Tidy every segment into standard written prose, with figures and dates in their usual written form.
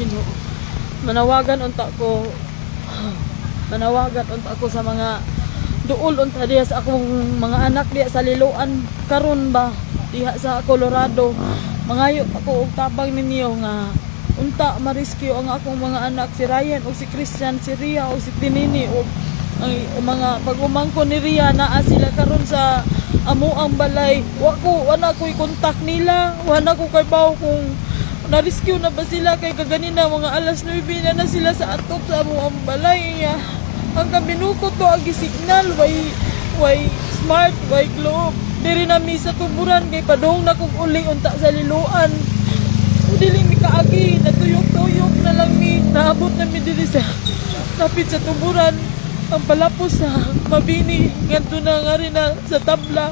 Ginoo. Manawagan unta ko. Manawagan unta ko sa mga duol unta diha sa akong mga anak diha sa Liloan karon ba diha sa Colorado. Mangayo ako og tabang ninyo nga unta ma-rescue ang akong mga anak, si Ryan o si Christian, si Ria o si Tinini o ang mga pag-umangko ni Ria naa sila karon sa amo ang balay. Wala ko'y kontak nila, wala ko kay bawo kung na-rescue na ba sila kay kaganina mga alas 9 na sila sa atop sa amo ang balay. Ang kabinukot to agi signal way smart, way globe. Diri na mi sa tuburan kay padong na kog uli unta sa Liloan. Dili mi kaagi, natuyok-tuyok na lang mi, naabot na mi diri sa tapit sa tuburan. Ang palapos sa Mabini, ngadto na nga rin na sa tabla,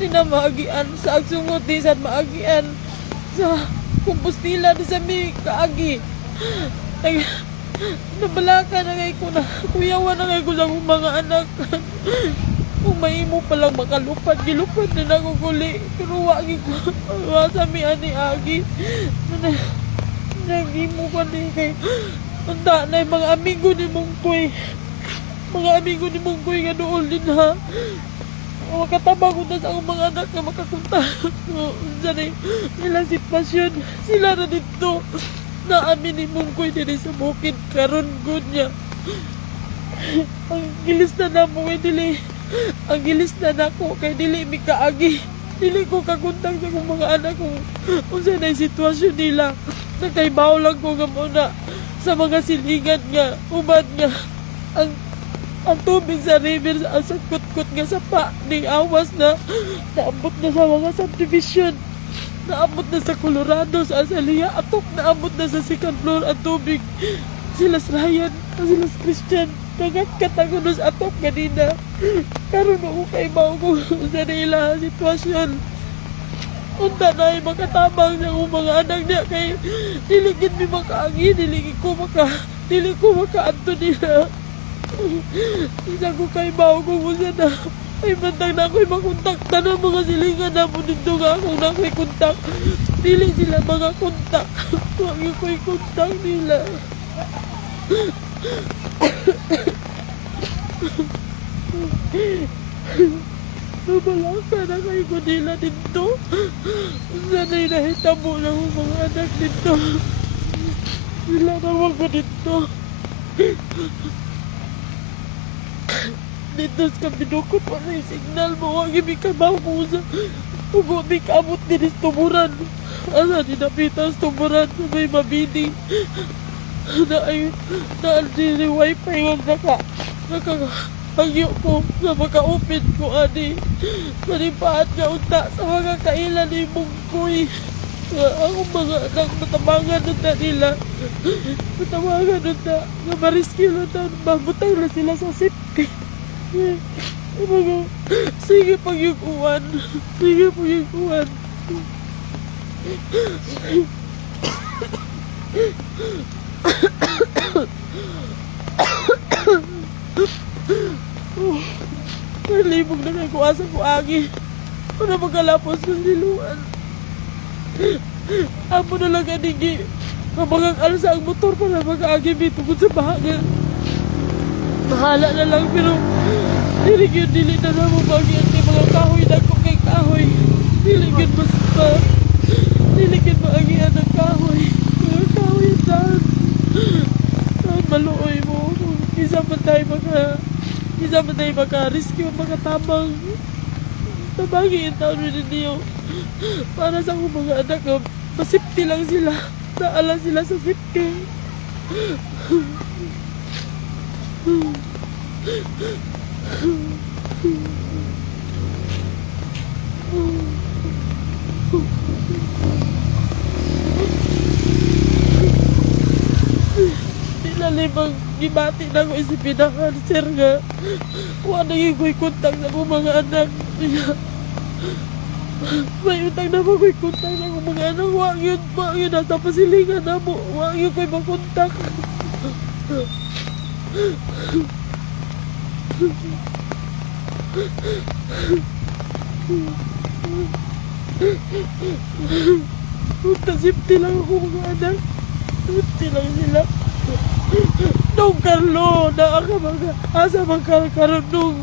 di na maagian, sa agsungot di sa maagian, sa kumpustila di sa mi kaagi. Nabalaka na ngay ko na, kuyawan na ngay ko sa akong mga anak. Kung mahimo palang makalupad, gilupad na naguguli. Pero wagi ko, sa mi ani agi. Nagimo ka ni kay, anda na yung mga amigo ni Mungkoy. Mga amigo ni Mungkoy nga doon din ha. Makatabang ko na sa akong mga anak na makakunta. Sa nilang sitwasyon, sila na dito. Naamin ni Mungkoy din sa bukid karon good niya. Ang gilis na mo kay dili. Ang gilis na nako kay dili mi kaagi. Dili ko kakuntang sa akong mga anak kung unsa na sitwasyon nila. Nakaibaw lang ko nga muna sa mga silingan nga, ubad nga. Ang tubig sa river sa kutkot nga sapa ni awas na naabot na sa mga subdivision. Naabot na sa Colorado, sa Azalea, atok naabot na sa second floor ang tubig. Sila Ryan, sila Christian, katagunos atok ganina. Karon ako kay mao ko sa nila sitwasyon. Unta na ay makatabang sa akong mga anak niya kay diligid mi makaagi, dili ko makaadto nila. Isa ko kay mao ko usa na. Ay bantang na ako'y makontakta ng mga silingan na mo dito nga akong nako'y kontak. Dili sila mga kontak. Huwag ko'y kontak nila. Nabalaka na kayo ko nila dito. Sana'y nahitamo na ang mga anak dito. Sila naman ko dito. Dito sa binukot pa na yung signal mo. Huwag ibig kabaw ko sa tubig abot din sa tuburan. Asa dinapitas tuburan sa may Mabini. Na wifi huwag nakahagyo ko na maka-open ko ani. Manipaat nga unta sa mga kailan ni Mungkoy. Akong mga anak matabangan unta nila. Matabangan unta. Nga ma-rescue unta. Mabutang na sila sa safety. Sige pagyukuan. Sige pagyukuan. Nalibog na kayo kuasa ko agi. Para magkalapos ng Liloan. Amo na lang anigi. Mabagang alsa ang motor para mag-agi bitugod sa bahagan. Bahala na lang pero dili na mo bagyan kay mga kahoy dagko kay kahoy. Dili gid basta. Dili gid maagian ng kahoy. Mga kahoy saan. Maluoy mo. Isa pa tayo maka-rescue, makatabang. Tabangin taon rin niyo. Para sa akong mga anak, masipti lang sila. Naala sila sa sipti. Nilalibang gibati na ko isipin na cancer nga. Wala naging ko'y kontak sa akong mga anak. May utang na mo ko'y kontak sa akong mga anak. Wag yun nasa pasilingan na mo. Wag yun ko'y makontak. Tasipti lang ako mga anak. Tuti lang sila. Nung Carlo, naaka mga asa magkakaroon nung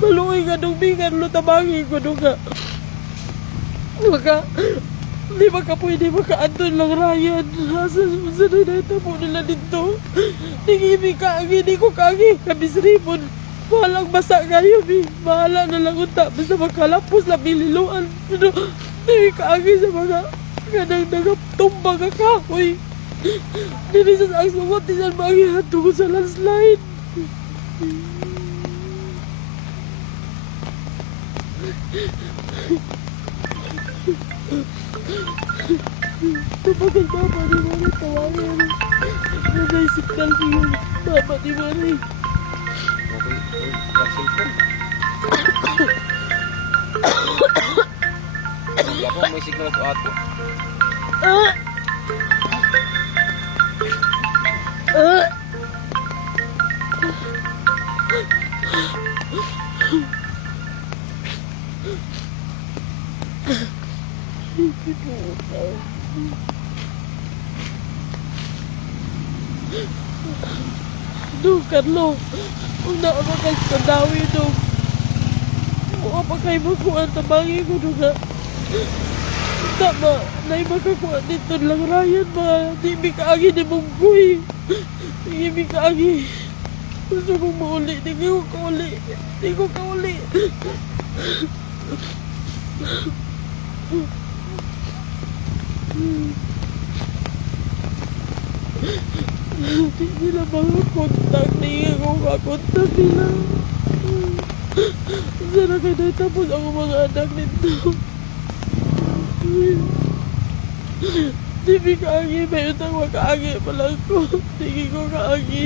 maluoy nga nung mi Carlo tabangi ko nung nga. Maka, di maka pwede makaandun lang Ryan. Asa na itabo nila dito. Nangimi kaagi, di ko kaagi. Kabis ribon. Bahalang basa kayo, mi. Bahala na lang unta. Basta makalapos lang mililuan. Pero, di kaagi sa mga kanang nagatumbang ka kakoy. Dili sa sungot, di saan mangihatugod sa landslide. Kapag ang baba ni Mara tawagan, may signal ko yung baba ni Mara. Okay, mag-cellphone. Wala po, may signal ko ato. Ah! Ah! Dong, Carlo, kung naamagal sa dawi, dong. Kung pa kayo magkuhan, tabangi ko, dong, ha. Tama, na'y makakuha dito lang, Ryan, ba? Di mi kaagi ni Munggoy. Di mi kaagi. Gusto kong mauli, di ko kauli. Di ko kauli. Di nila mga kontak, di ako kakontak nila. Sana kayo natapos ako mga anak nito. Di mi kaagi, may utang makaagi pala ko. Di ko kaagi.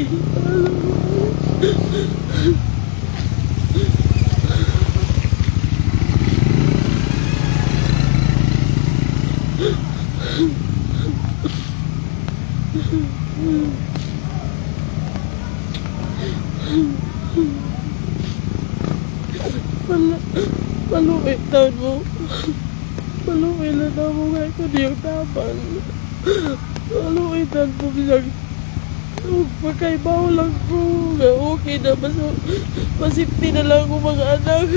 Maluwi taon mo. Maluwi na na mo nga ito niyang tabang. Maluwi taon mo bisang magkaibaw lang ko. Okay na, masipti na lang ko mga anak.